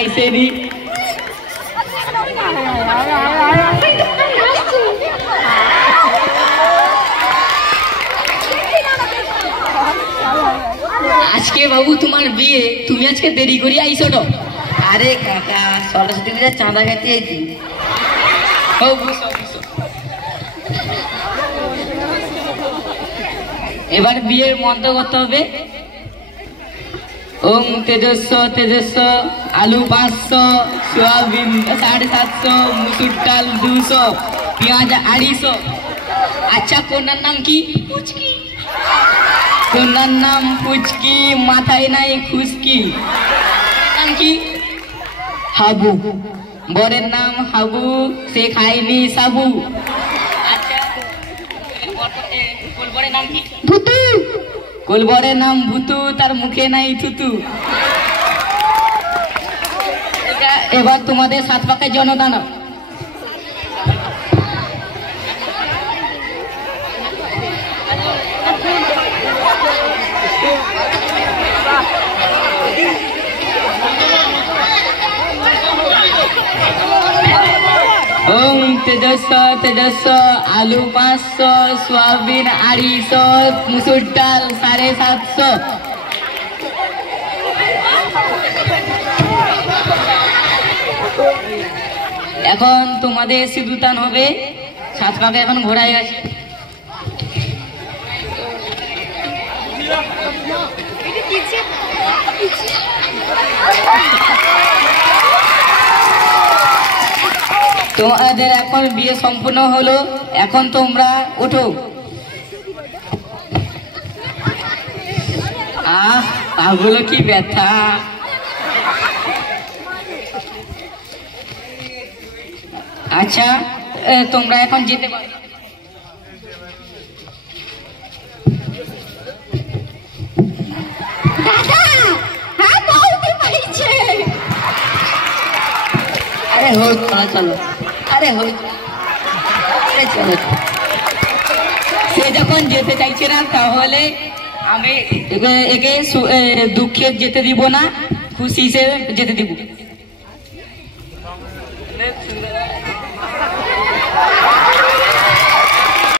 ऐसे नहीं। आज के बाबू तुम्हार बिये तुम आज के देरी करी आईसो तो। अरे काका सरस्वती पूजा चाँदा खाती है थी। এবার বিয়ের মন্ত্র করতে হবে। ওম তেজস্ব তেজস্ব আলু 500 সোয়াবিন 750 মুসুর ডাল 200 পেঁয়াজ 250। আচ্ছা কন্যার নাম কি? পুচকি। কন্যার নাম পুচকি, মাথায় নাই খুশকি। নাম কি? হাবু। বরের নাম হাবু, সে খায়নি সাবু। আচ্ছা কোলবরের নাম কি? ভুতু। কোলবরের নাম ভুতু, তার মুখে নাই থুতু। এবার তোমাদের 7 পাকের জনদান। ওম তেজস্ব তেজস্ব আলু 500 সোয়াবিন 250 মুসুর ডাল 750। এখন তোমাদের সিঁদুরদান হবে। 7 পাকে এখন ঘোরায় গেছে। তোমাদের এখন বিয়ে সম্পূর্ণ হলো। এখন তোমরা ওঠো। পাগুলো কি ব্যথা। আচ্ছা তোমরা এখন যেতে পারো। अरे हो चलो चलो। अरे हो अरे चलो। সে যখন যেতে চাইছে না তাহলে আমি একে দুঃখে যেতে দিব না, খুশি হিসেবে যেতে দিব।